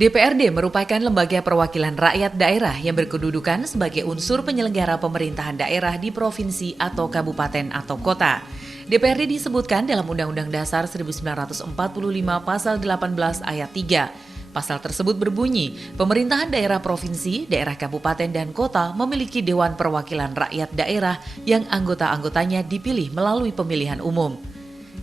DPRD merupakan lembaga perwakilan rakyat daerah yang berkedudukan sebagai unsur penyelenggara pemerintahan daerah di provinsi atau kabupaten atau kota. DPRD disebutkan dalam Undang-Undang Dasar 1945 Pasal 18 Ayat 3. Pasal tersebut berbunyi, pemerintahan daerah provinsi, daerah kabupaten dan kota memiliki Dewan Perwakilan Rakyat Daerah yang anggota-anggotanya dipilih melalui pemilihan umum.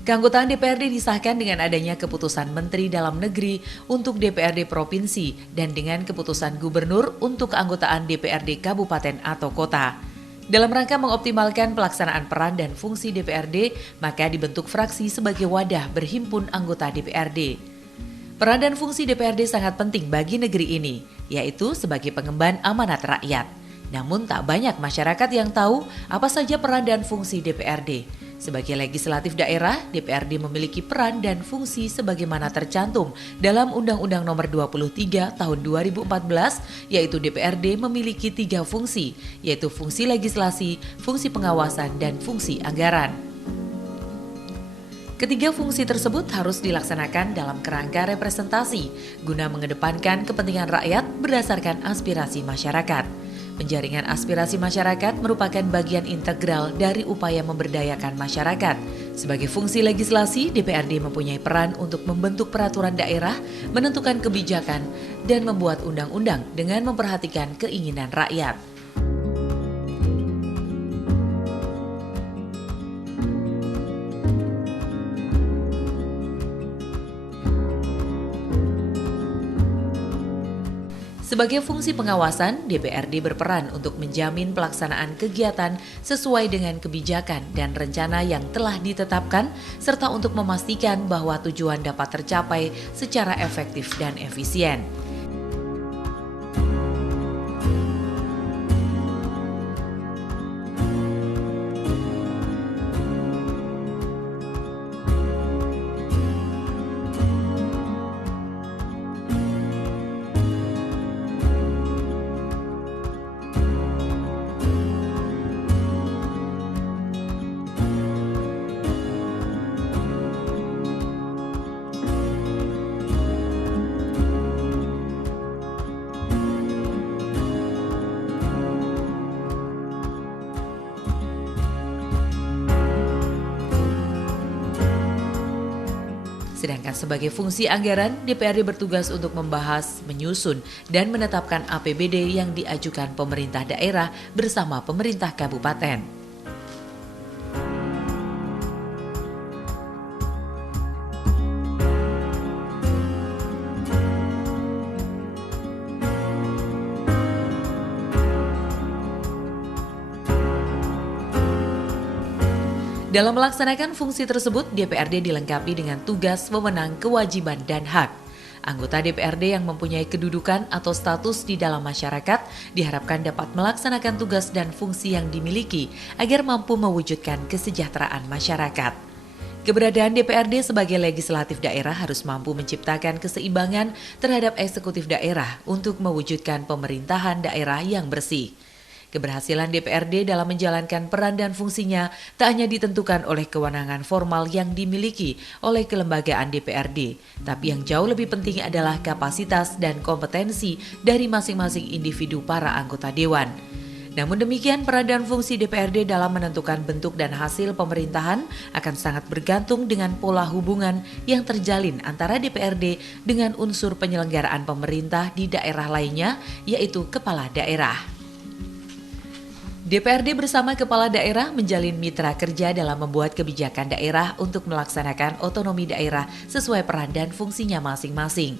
Keanggotaan DPRD disahkan dengan adanya keputusan Menteri Dalam Negeri untuk DPRD Provinsi dan dengan keputusan Gubernur untuk keanggotaan DPRD Kabupaten atau Kota. Dalam rangka mengoptimalkan pelaksanaan peran dan fungsi DPRD, maka dibentuk fraksi sebagai wadah berhimpun anggota DPRD. Peran dan fungsi DPRD sangat penting bagi negeri ini, yaitu sebagai pengemban amanat rakyat. Namun tak banyak masyarakat yang tahu apa saja peran dan fungsi DPRD. Sebagai legislatif daerah, DPRD memiliki peran dan fungsi sebagaimana tercantum dalam Undang-Undang Nomor 23 Tahun 2014, yaitu DPRD memiliki 3 fungsi, yaitu fungsi legislasi, fungsi pengawasan, dan fungsi anggaran. Ketiga fungsi tersebut harus dilaksanakan dalam kerangka representasi, guna mengedepankan kepentingan rakyat berdasarkan aspirasi masyarakat. Penjaringan aspirasi masyarakat merupakan bagian integral dari upaya memberdayakan masyarakat. Sebagai fungsi legislasi, DPRD mempunyai peran untuk membentuk peraturan daerah, menentukan kebijakan, dan membuat undang-undang dengan memperhatikan keinginan rakyat. Sebagai fungsi pengawasan, DPRD berperan untuk menjamin pelaksanaan kegiatan sesuai dengan kebijakan dan rencana yang telah ditetapkan, serta untuk memastikan bahwa tujuan dapat tercapai secara efektif dan efisien. Sedangkan sebagai fungsi anggaran, DPRD bertugas untuk membahas, menyusun, dan menetapkan APBD yang diajukan pemerintah daerah bersama pemerintah kabupaten. Dalam melaksanakan fungsi tersebut, DPRD dilengkapi dengan tugas, wewenang, kewajiban, dan hak. Anggota DPRD yang mempunyai kedudukan atau status di dalam masyarakat diharapkan dapat melaksanakan tugas dan fungsi yang dimiliki agar mampu mewujudkan kesejahteraan masyarakat. Keberadaan DPRD sebagai legislatif daerah harus mampu menciptakan keseimbangan terhadap eksekutif daerah untuk mewujudkan pemerintahan daerah yang bersih. Keberhasilan DPRD dalam menjalankan peran dan fungsinya tak hanya ditentukan oleh kewenangan formal yang dimiliki oleh kelembagaan DPRD, tapi yang jauh lebih penting adalah kapasitas dan kompetensi dari masing-masing individu para anggota dewan. Namun demikian, peran dan fungsi DPRD dalam menentukan bentuk dan hasil pemerintahan akan sangat bergantung dengan pola hubungan yang terjalin antara DPRD dengan unsur penyelenggaraan pemerintah di daerah lainnya, yaitu kepala daerah. DPRD bersama kepala daerah menjalin mitra kerja dalam membuat kebijakan daerah untuk melaksanakan otonomi daerah sesuai peran dan fungsinya masing-masing.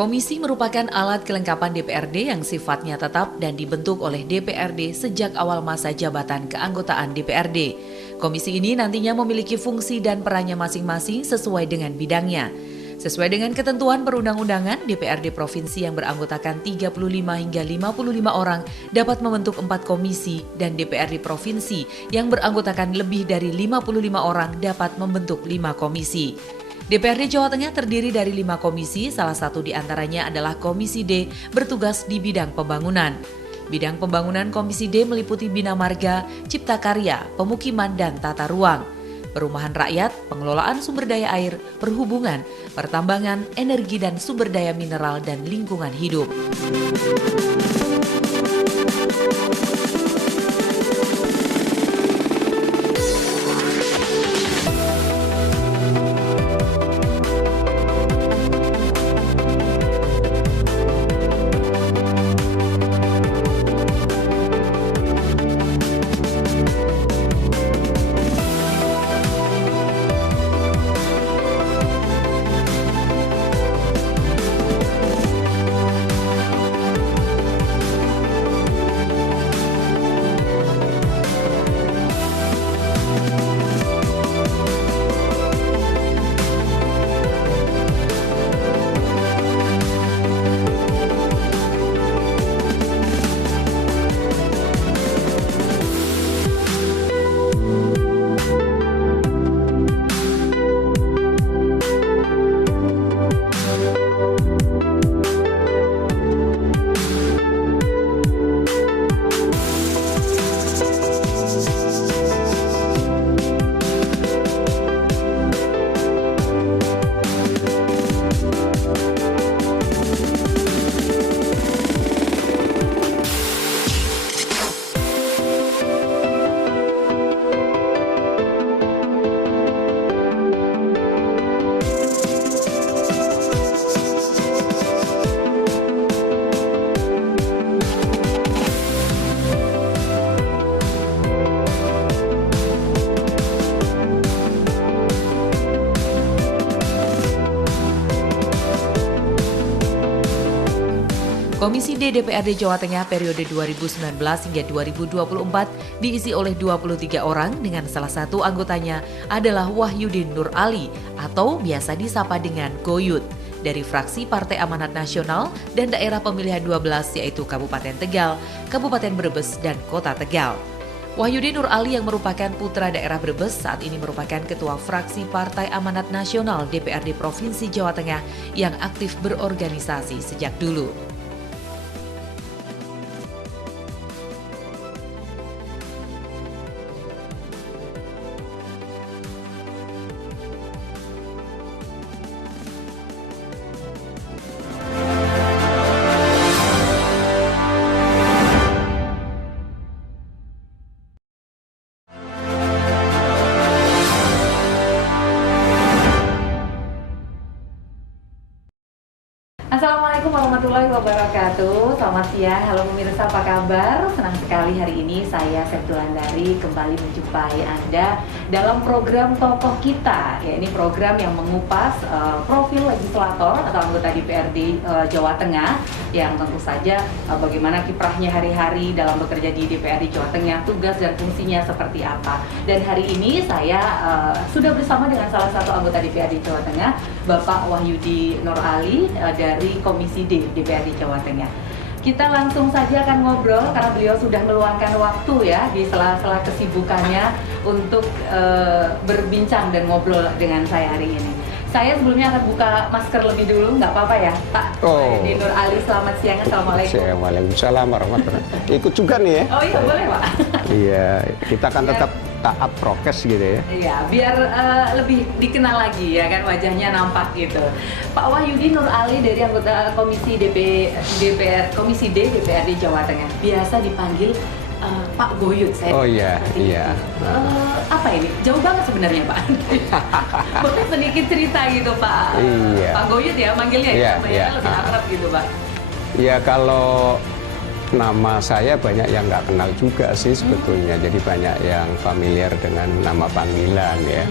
Komisi merupakan alat kelengkapan DPRD yang sifatnya tetap dan dibentuk oleh DPRD sejak awal masa jabatan keanggotaan DPRD. Komisi ini nantinya memiliki fungsi dan perannya masing-masing sesuai dengan bidangnya. Sesuai dengan ketentuan perundang-undangan, DPRD Provinsi yang beranggotakan 35 hingga 55 orang dapat membentuk 4 komisi dan DPRD Provinsi yang beranggotakan lebih dari 55 orang dapat membentuk 5 komisi. DPRD Jawa Tengah terdiri dari 5 komisi, salah satu di antaranya adalah Komisi D bertugas di bidang pembangunan. Bidang pembangunan Komisi D meliputi Bina Marga, Cipta Karya, Pemukiman, dan Tata Ruang, Perumahan Rakyat, Pengelolaan Sumber Daya Air, Perhubungan, Pertambangan, Energi dan Sumber Daya Mineral, dan Lingkungan Hidup. Komisi D DPRD Jawa Tengah periode 2019 hingga 2024 diisi oleh 23 orang dengan salah satu anggotanya adalah Wahyudin Nur Ali atau biasa disapa dengan Goyut dari fraksi Partai Amanat Nasional dan daerah pemilihan 12 yaitu Kabupaten Tegal, Kabupaten Brebes, dan Kota Tegal. Wahyudin Nur Ali yang merupakan putra daerah Brebes saat ini merupakan ketua fraksi Partai Amanat Nasional DPRD Provinsi Jawa Tengah yang aktif berorganisasi sejak dulu. Assalamualaikum warahmatullahi wabarakatuh. Selamat siang, halo pemirsa, apa kabar? Senang sekali hari ini saya Septulandari kembali menjumpai Anda dalam program Tokoh Kita. Ya, ini program yang mengupas profil legislator atau anggota DPRD Jawa Tengah yang tentu saja bagaimana kiprahnya hari-hari dalam bekerja di DPRD Jawa Tengah, tugas dan fungsinya seperti apa. Dan hari ini saya sudah bersama dengan salah satu anggota DPRD Jawa Tengah, Bapak Wahyudin Nur Ali dari Komisi D DPRD Jawa Tengah. Kita langsung saja akan ngobrol karena beliau sudah meluangkan waktu ya di sela-sela kesibukannya untuk berbincang dan ngobrol dengan saya hari ini. Saya sebelumnya akan buka masker lebih dulu, nggak apa-apa ya Pak? Wahyudin Nur Ali, selamat siang, Assalamualaikum. Waalaikumsalam warahmatullahi wabarakatuh. Ikut juga nih ya? Oh iya, boleh Pak. Iya, kita akan tetap taat prokes gitu ya. Iya, biar lebih dikenal lagi ya kan, wajahnya nampak gitu. Pak Wahyudin Nur Ali dari anggota Komisi Komisi D DPRD Jawa Tengah. Biasa dipanggil Pak Goyut saya. Oh iya, iya. Apa ini? Jauh banget sebenarnya Pak. Boleh sedikit cerita gitu Pak. Iya. Pak Goyut ya manggilnya iya, ya, iya. lebih akrab gitu Pak. Iya, kalau nama saya banyak yang nggak kenal juga sih sebetulnya. Jadi banyak yang familiar dengan nama panggilan ya.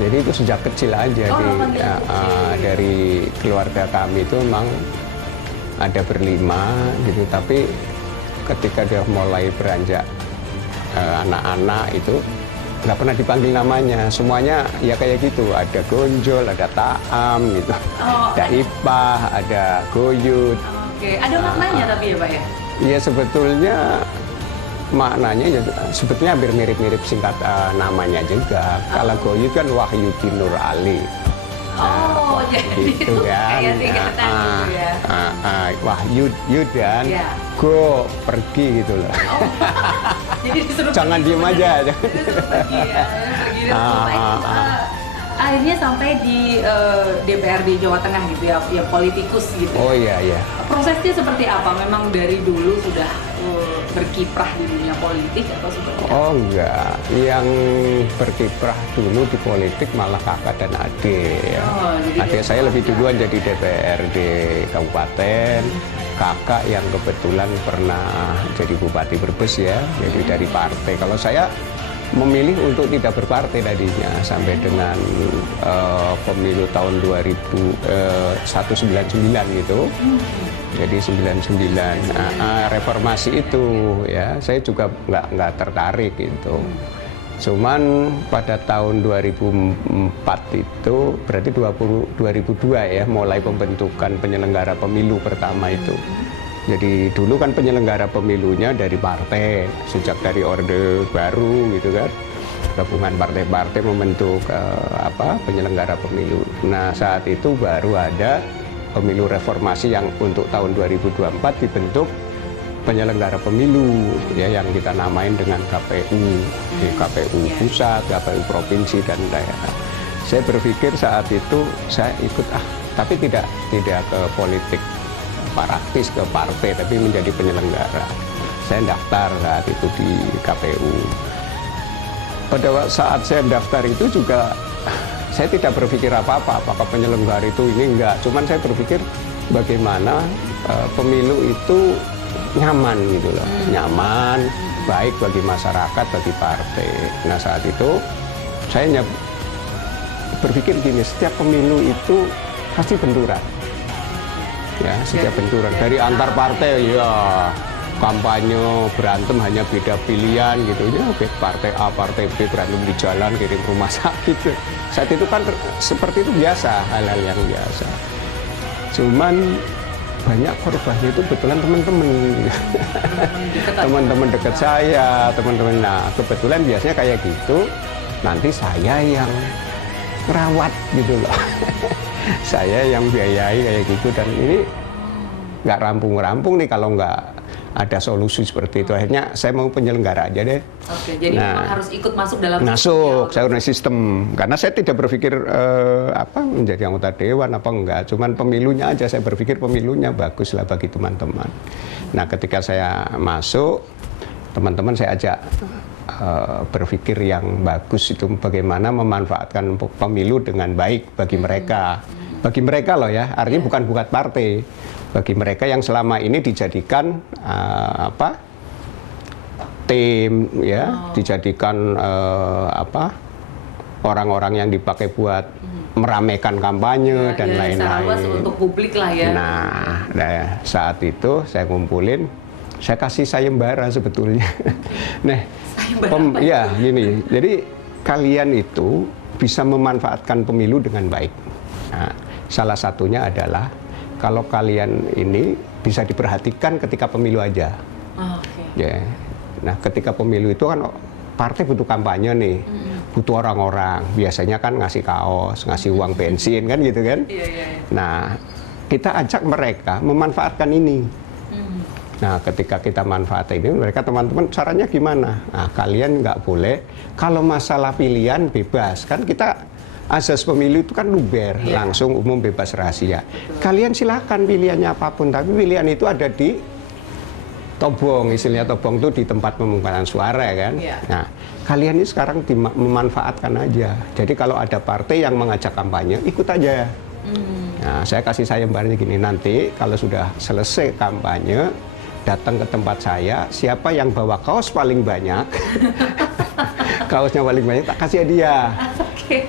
Jadi itu sejak kecil aja dari keluarga kami itu memang ada berlima gitu. Tapi ketika dia mulai beranjak anak-anak itu nggak pernah dipanggil namanya. Semuanya ya kayak gitu. Ada Gonjol, ada Taam gitu. Ada Ipah, ada Goyut. Oke, ada maknanya tapi ya Pak ya? Iya, sebetulnya maknanya ya sebetulnya hampir mirip-mirip singkat namanya juga. Kalau Goyut kan Wahyudin Nur Ali. Oh, jadi gitu itu kan. kayak singkatan gitu ya. Wah, you dan Iya. go pergi gitu loh. Jadi disuruh Jangan pergi diem sebenarnya. aja. Disuruh pergi ya. Pergi dan akhirnya sampai di DPRD Jawa Tengah gitu ya, ya politikus gitu. Oh iya. Prosesnya seperti apa? Memang dari dulu sudah berkiprah di dunia politik atau seperti apa? Oh enggak, yang berkiprah dulu di politik malah kakak dan adik ya. Oh, jadi Adik saya lebih duluan jadi DPRD kabupaten, kakak yang kebetulan pernah jadi bupati Brebes ya, jadi dari partai. Kalau saya memilih untuk tidak berpartai tadinya sampai dengan pemilu tahun 1999 gitu. Jadi 99 reformasi itu ya saya juga nggak tertarik gitu. Cuman pada tahun 2004 itu berarti 2002 ya mulai pembentukan penyelenggara pemilu pertama itu. Jadi dulu kan penyelenggara pemilunya dari partai, sejak dari Orde Baru gitu kan, gabungan partai-partai membentuk penyelenggara pemilu. Nah saat itu baru ada pemilu reformasi yang untuk tahun 2024 dibentuk penyelenggara pemilu ya yang kita namain dengan KPU, KPU pusat, KPU provinsi dan daerah. Saya berpikir saat itu saya ikut tapi tidak ke politik praktis ke partai tapi menjadi penyelenggara. Saya daftar saat itu di KPU. Pada saat saya daftar itu juga saya tidak berpikir apa-apa apakah penyelenggara itu ini enggak. Cuman saya berpikir bagaimana pemilu itu nyaman gitu loh. Nyaman, baik bagi masyarakat, bagi partai. Nah saat itu saya berpikir gini, setiap pemilu itu pasti benturan. Ya, setiap benturan dari antar partai ya kampanye berantem hanya beda pilihan gitu ya, partai A partai B berantem di jalan kirim rumah sakit. Saat itu kan seperti itu biasa, hal-hal yang biasa. Cuman banyak korbannya itu kebetulan teman-teman dekat saya, teman-teman. Nah kebetulan biasanya kayak gitu, nanti saya yang merawat gitu loh. Saya yang biayai kayak gitu dan ini nggak rampung-rampung nih kalau nggak ada solusi seperti itu. Akhirnya saya mau penyelenggara aja deh. Oke, jadi memang harus ikut masuk dalam saya udah sistem karena saya tidak berpikir menjadi anggota dewan apa enggak, cuman pemilunya aja saya berpikir pemilunya bagus lah bagi teman-teman. Nah ketika saya masuk teman-teman saya ajak berpikir yang bagus itu bagaimana memanfaatkan pemilu dengan baik bagi mereka loh ya, artinya bukan buat partai, bagi mereka yang selama ini dijadikan tim ya, dijadikan orang-orang yang dipakai buat meramaikan kampanye dan lain-lain untuk publik lah ya. Nah saat itu saya ngumpulin, saya kasih sayembara sebetulnya. Nah, ya gini, jadi kalian itu bisa memanfaatkan pemilu dengan baik. Nah, salah satunya adalah kalau kalian ini bisa diperhatikan ketika pemilu aja. Ya. Nah, ketika pemilu itu kan partai butuh kampanye nih, butuh orang-orang. Biasanya kan ngasih kaos, ngasih uang bensin kan gitu kan. Nah, kita ajak mereka memanfaatkan ini. Nah, ketika kita manfaatkan ini, mereka teman-teman caranya gimana? Nah, kalian nggak boleh, kalau masalah pilihan bebas, kan kita asas pemilu itu kan luber, langsung umum bebas rahasia. Kalian silakan pilihannya apapun, tapi pilihan itu ada di tobong, istilahnya tobong itu di tempat pemungutan suara kan. Nah, kalian ini sekarang memanfaatkan aja. Jadi kalau ada partai yang mengajak kampanye, ikut aja. Nah, saya kasih sayembarnya gini, nanti kalau sudah selesai kampanye, datang ke tempat saya, siapa yang bawa kaos paling banyak, kaosnya paling banyak tak kasih hadiah.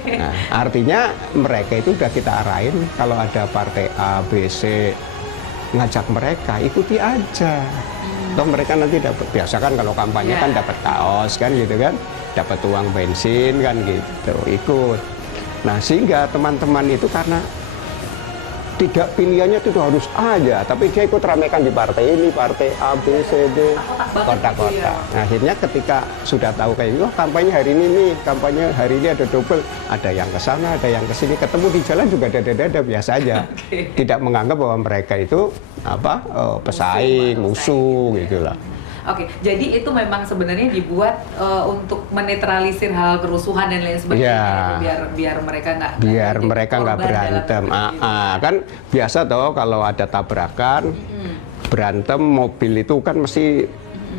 Nah, artinya mereka itu udah kita arahin, kalau ada partai A, B, C ngajak mereka, ikuti aja. Toh mereka nanti dapat, biasa kan kalau kampanye kan dapat kaos kan gitu kan, dapat uang bensin kan gitu, ikut. Nah sehingga teman-teman itu karena tidak pilihannya itu harus A aja, tapi dia ikut ramekan di partai ini, partai A, B, C, D, kota-kota. Nah, akhirnya ketika sudah tahu kayak gitu, kampanye hari ini nih, kampanye hari ini ada double, ada yang ke sana, ada yang ke sini, ketemu di jalan juga dada-dada biasa aja. Tidak menganggap bahwa mereka itu pesaing, musuh gitulah. Oke, jadi itu memang sebenarnya dibuat untuk menetralisir hal kerusuhan dan lain sebagainya, biar mereka nggak berantem. Kan biasa toh kalau ada tabrakan, berantem mobil itu kan mesti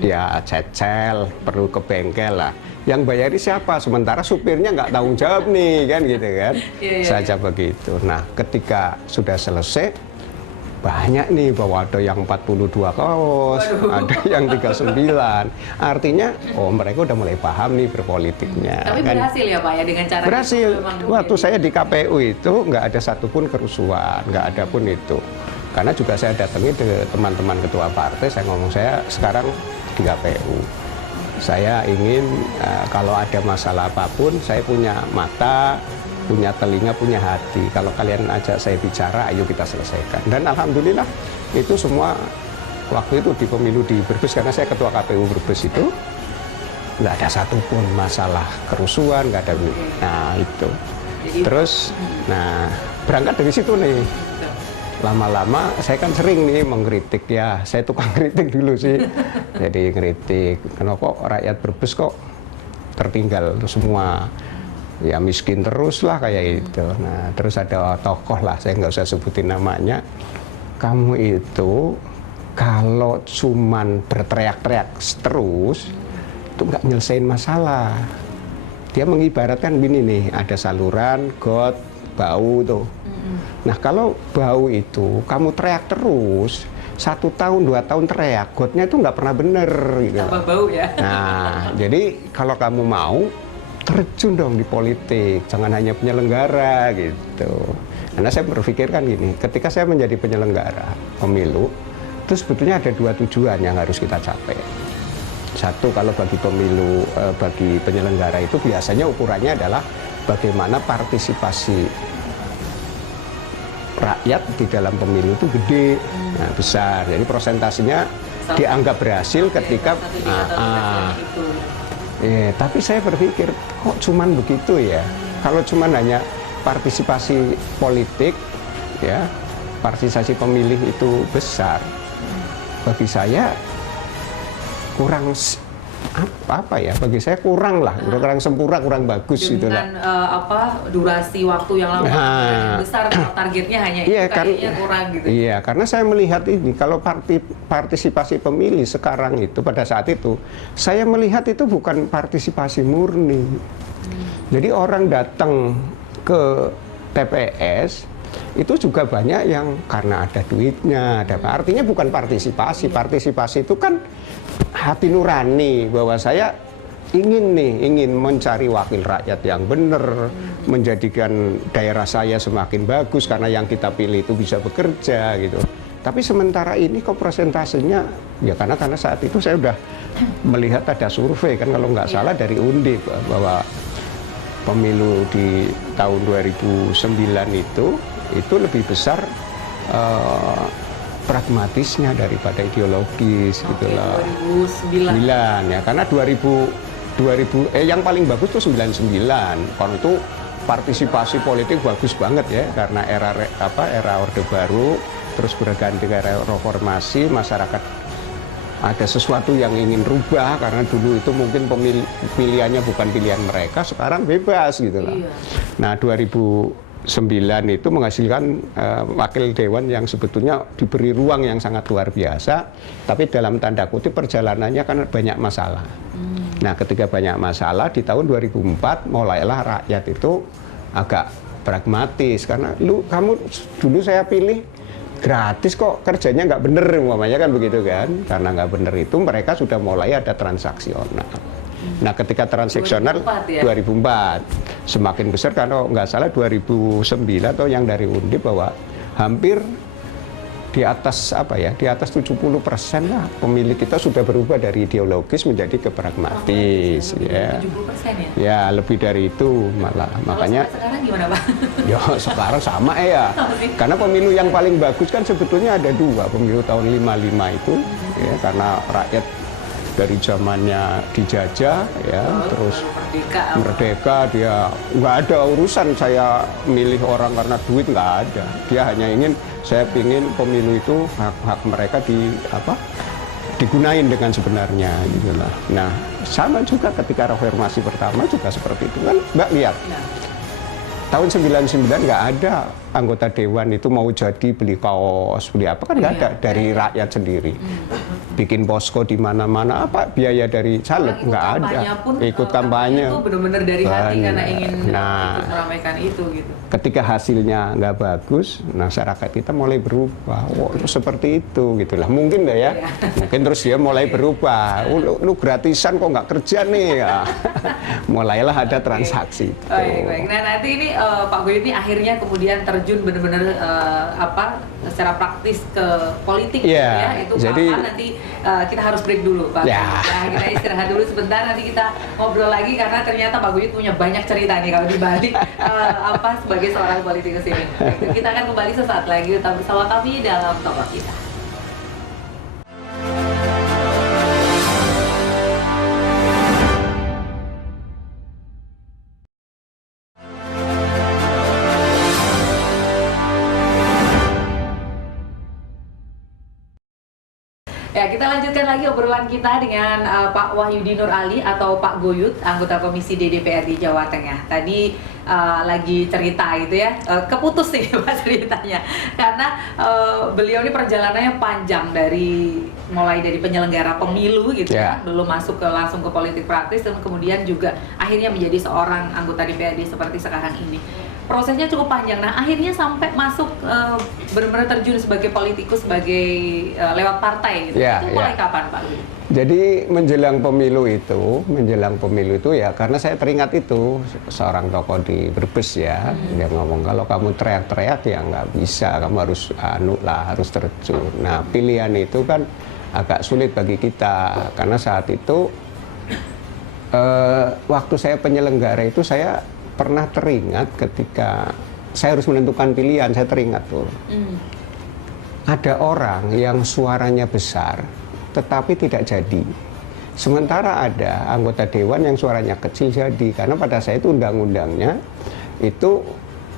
ya cecel, perlu ke bengkel lah. Yang bayari siapa? Sementara supirnya nggak tanggung jawab nih, kan gitu kan? Saja begitu. Nah, ketika sudah selesai, banyak nih bahwa ada yang 42 kaos, ada yang 39. Artinya, mereka udah mulai paham nih berpolitiknya. Tapi kan berhasil ya Pak ya dengan cara berhasil. Waktu saya di KPU itu nggak ada satupun kerusuhan, nggak ada pun itu. Karena juga saya datangi ke teman-teman ketua partai, saya ngomong saya sekarang di KPU. Saya ingin kalau ada masalah apapun, saya punya mata, punya telinga, punya hati. Kalau kalian ajak saya bicara, ayo kita selesaikan. Dan alhamdulillah itu semua waktu itu di pemilu di Brebes, karena saya ketua KPU Brebes itu nggak ada satupun masalah kerusuhan, nggak ada. Nah itu. Terus, nah berangkat dari situ nih. Lama-lama saya kan sering nih mengkritik ya. Saya tukang kritik dulu sih. Jadi kritik, kenapa rakyat Brebes kok tertinggal semua? Ya miskin terus lah kayak itu. Nah terus ada tokoh lah, saya nggak usah sebutin namanya. Kamu itu kalau cuman berteriak-teriak terus itu nggak nyelesain masalah. Dia mengibaratkan gini nih, ada saluran, got, bau tuh. Nah kalau bau itu kamu teriak terus 1 tahun 2 tahun teriak, gotnya itu nggak pernah bener gitu. Tambah bau ya. Nah jadi kalau kamu mau terjun dong di politik, jangan hanya penyelenggara gitu. Karena saya berpikirkan gini, ketika saya menjadi penyelenggara pemilu, itu sebetulnya ada 2 tujuan yang harus kita capai. Satu, kalau bagi pemilu, bagi penyelenggara itu biasanya ukurannya adalah bagaimana partisipasi rakyat di dalam pemilu itu gede, besar. Jadi prosentasinya dianggap berhasil ketika tapi saya berpikir kok cuman begitu ya. Kalau cuman hanya partisipasi politik ya, partisipasi pemilih itu besar, bagi saya kurang apa ya, bagi saya kurang lah, kurang sempurna, kurang bagus gitu lah. Dengan durasi waktu yang lama besar, targetnya hanya itu kayaknya kurang gitu. Iya, karena saya melihat ini kalau partisipasi pemilih sekarang itu pada saat itu saya melihat itu bukan partisipasi murni. Jadi orang datang ke TPS itu juga banyak yang karena ada duitnya, artinya bukan partisipasi. Partisipasi itu kan hati nurani bahwa saya ingin mencari wakil rakyat yang benar, menjadikan daerah saya semakin bagus karena yang kita pilih itu bisa bekerja gitu. Tapi sementara ini kok persentasenya ya karena saat itu saya udah melihat ada survei kan kalau nggak salah dari Undip bahwa pemilu di tahun 2009 itu lebih besar pragmatisnya daripada ideologis gitu loh. 2009 ya, karena 2000 yang paling bagus tuh 99. Kalau itu partisipasi politik bagus banget ya, karena era Orde Baru, terus berganti ke era reformasi, masyarakat ada sesuatu yang ingin rubah karena dulu itu mungkin pilihannya bukan pilihan mereka, sekarang bebas gitu loh. Nah 2009 itu menghasilkan wakil dewan yang sebetulnya diberi ruang yang sangat luar biasa, tapi dalam tanda kutip perjalanannya kan banyak masalah. Nah ketika banyak masalah di tahun 2004 mulailah rakyat itu agak pragmatis karena kamu dulu saya pilih gratis kok, kerjanya nggak bener umpamanya kan begitu kan, karena nggak bener itu mereka sudah mulai ada transaksional. Nah ketika transaksional 2004 semakin besar, kalau nggak salah 2009 atau yang dari Undip bahwa hampir di atas apa ya, di atas 70% lah pemilih kita sudah berubah dari ideologis menjadi ke pragmatis, ya. 70% ya? Ya, lebih dari itu malah. Makanya sekarang gimana, Pak? ya sekarang sama ya. Karena pemilu yang paling bagus kan sebetulnya ada dua, pemilu tahun 55 itu, ya, karena rakyat dari zamannya dijajah, ya, terus merdeka, dia nggak ada urusan saya milih orang karena duit, nggak ada. Dia hanya ingin, saya ingin pemilu itu hak-hak mereka digunain dengan sebenarnya, gitu lah. Nah, sama juga ketika reformasi pertama juga seperti itu kan, Mbak lihat. Tahun 99 nggak ada anggota dewan itu mau jadi beli kaos, beli apa, kan nggak ada, dari rakyat sendiri. Bikin posko di mana-mana, apa biaya dari caleg, nggak ada. Ikut kampanye itu benar-benar dari hati karena ingin meramaikan itu gitu. Ketika hasilnya nggak bagus, masyarakat kita mulai berubah. Oh, seperti itu gitulah. Mungkin nggak ya? Mungkin terus dia mulai berubah. Lu gratisan kok nggak kerja nih? Ya. Mulailah ada transaksi. Baik. Nah, nanti ini Pak Goyut ini akhirnya kemudian terjun benar-benar secara praktis ke politik, ya. Itu jadi, kapan nanti kita harus break dulu, Pak. Ya. Nah, kita istirahat dulu sebentar, nanti kita ngobrol lagi karena ternyata Pak Goyut punya banyak cerita nih kalau dibalik sebagai seorang politikus ini. Kita akan kembali sesaat lagi, tetap bersama kami dalam Talk Kita. Ya, kita lanjutkan lagi obrolan kita dengan Pak Wahyudi Nur Ali atau Pak Goyut, anggota Komisi DPRD Jawa Tengah. Tadi lagi cerita gitu ya, keputus nih Pak ceritanya, karena beliau ini perjalanannya panjang, mulai dari penyelenggara pemilu gitu ya, belum masuk langsung ke politik praktis, dan kemudian juga akhirnya menjadi seorang anggota DPRD seperti sekarang ini. Prosesnya cukup panjang. Nah, akhirnya sampai masuk benar-benar terjun sebagai politikus, sebagai lewat partai gitu. Itu mulai kapan, Pak? Jadi menjelang pemilu itu ya, karena saya teringat itu seorang tokoh di Brebes ya, dia ngomong kalau kamu teriak-teriak ya nggak bisa, kamu harus harus terjun. Nah, pilihan itu kan agak sulit bagi kita karena saat itu waktu saya penyelenggara itu saya pernah teringat ketika saya harus menentukan pilihan, saya teringat tuh. Ada orang yang suaranya besar tetapi tidak jadi. Sementara ada anggota dewan yang suaranya kecil jadi, karena pada saya itu undang-undangnya itu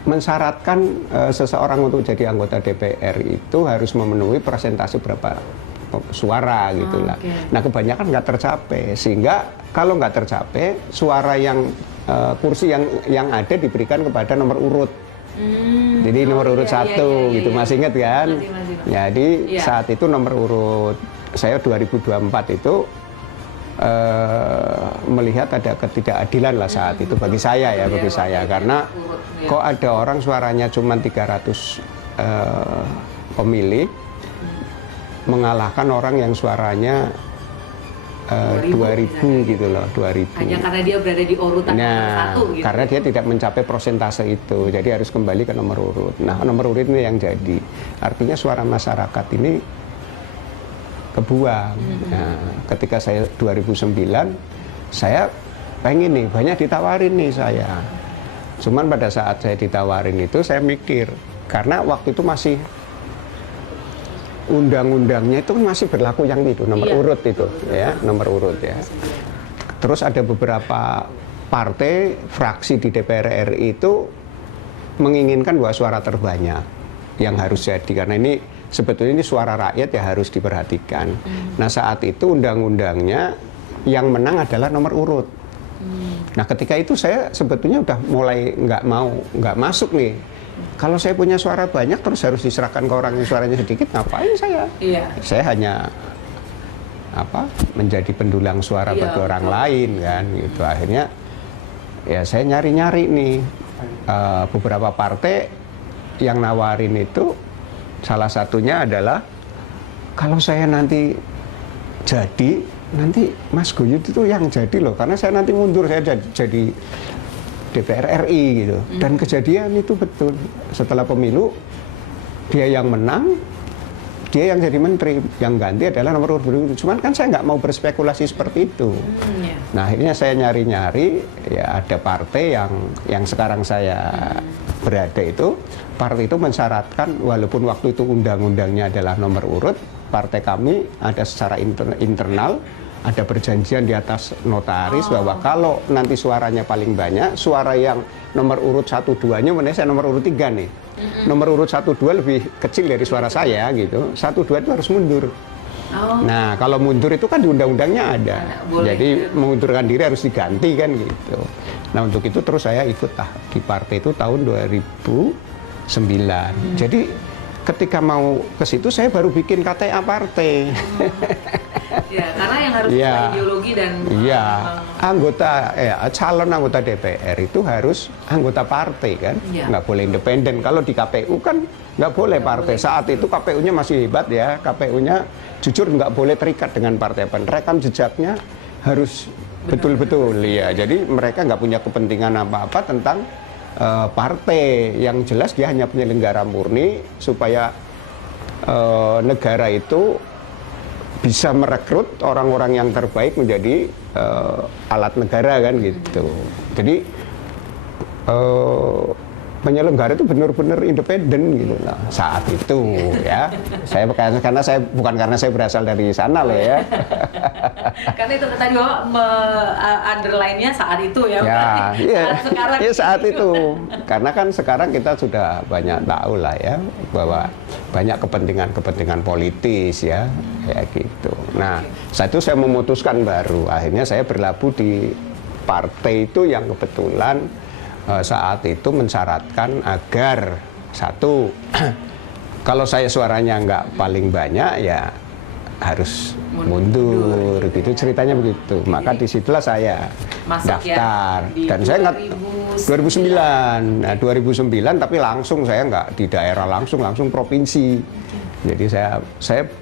mensyaratkan seseorang untuk jadi anggota DPR itu harus memenuhi persentase berapa suara gitulah. Nah, kebanyakan nggak tercapai, sehingga kalau nggak tercapai suara yang kursi yang ada diberikan kepada nomor urut. Jadi nomor urut satu gitu, masih ingat kan? Masih. Jadi saat itu nomor urut saya 2024 itu melihat ada ketidakadilan lah saat itu bagi saya ya, bagi saya, karena kok ada orang suaranya cuma 300 pemilih mengalahkan orang yang suaranya 2000 gitu loh, 2000. Hanya karena dia berada di urutan nomor satu gitu. Karena dia tidak mencapai persentase itu, jadi harus kembali ke nomor urut. Nah, nomor urut ini yang jadi. Artinya suara masyarakat ini kebuang. Nah, ketika saya 2009, saya pengen nih, banyak ditawarin nih saya. Cuman pada saat saya ditawarin itu, saya mikir, karena waktu itu masih undang-undangnya itu masih berlaku yang itu nomor urut itu ya, nomor urut ya. Terus ada beberapa partai fraksi di DPR RI itu menginginkan bahwa suara terbanyak yang harus jadi, karena ini sebetulnya ini suara rakyat ya, harus diperhatikan. Nah, saat itu undang-undangnya yang menang adalah nomor urut. Nah, ketika itu saya sebetulnya udah mulai nggak masuk nih. Kalau saya punya suara banyak terus harus diserahkan ke orang yang suaranya sedikit, ngapain saya? Saya hanya menjadi pendulang suara bagi orang lain kan gitu. Akhirnya ya saya nyari-nyari nih beberapa partai yang nawarin itu, salah satunya adalah kalau saya nanti jadi, nanti Mas Goyut itu yang jadi loh, karena saya nanti mundur, saya jadi DPR RI gitu. Dan kejadian itu betul. Setelah pemilu dia yang menang, dia yang jadi menteri, yang ganti adalah nomor urut berikutnya. Cuman kan saya nggak mau berspekulasi seperti itu. Nah akhirnya saya nyari-nyari, ya ada partai yang sekarang saya berada itu, partai itu mensyaratkan walaupun waktu itu undang-undangnya adalah nomor urut, partai kami ada secara internal, ada perjanjian di atas notaris bahwa kalau nanti suaranya paling banyak, suara yang nomor urut 1-2-nya, saya nomor urut 3 nih. Nomor urut 1-2 lebih kecil dari suara saya gitu. 1-2 itu harus mundur. Nah, kalau mundur itu kan di undang-undangnya ada. Jadi mengundurkan diri harus diganti kan gitu. Nah, untuk itu terus saya ikut di partai itu tahun 2009. Jadi ketika mau ke situ saya baru bikin KTA partai. Ya, karena yang harus ideologi dan calon anggota DPR itu harus anggota partai kan, nggak boleh independen. Kalau di KPU kan nggak boleh partai. Saat itu KPU-nya masih hebat ya, KPU-nya jujur nggak boleh terikat dengan partai. Rekam jejaknya harus betul-betul ya. Jadi mereka nggak punya kepentingan apa-apa tentang partai. Yang jelas dia hanya penyelenggara murni supaya negara itu bisa merekrut orang-orang yang terbaik menjadi alat negara kan gitu. Jadi penyelenggara itu benar-benar independen gitu lah saat itu ya. Saya karena saya bukan karena saya berasal dari sana loh ya. Karena itu tadi underline-nya saat itu ya. Saat itu. Karena kan sekarang kita sudah banyak tahu lah ya bahwa banyak kepentingan politis ya gitu. Nah, saat itu saya memutuskan baru akhirnya saya berlabuh di partai itu yang kebetulan saat itu mensyaratkan agar satu, kalau saya suaranya nggak paling banyak ya harus mundur gitu ceritanya begitu. Maka disitulah saya daftar dan saya nggak 2009. Nah 2009 tapi langsung saya nggak di daerah langsung provinsi. Jadi saya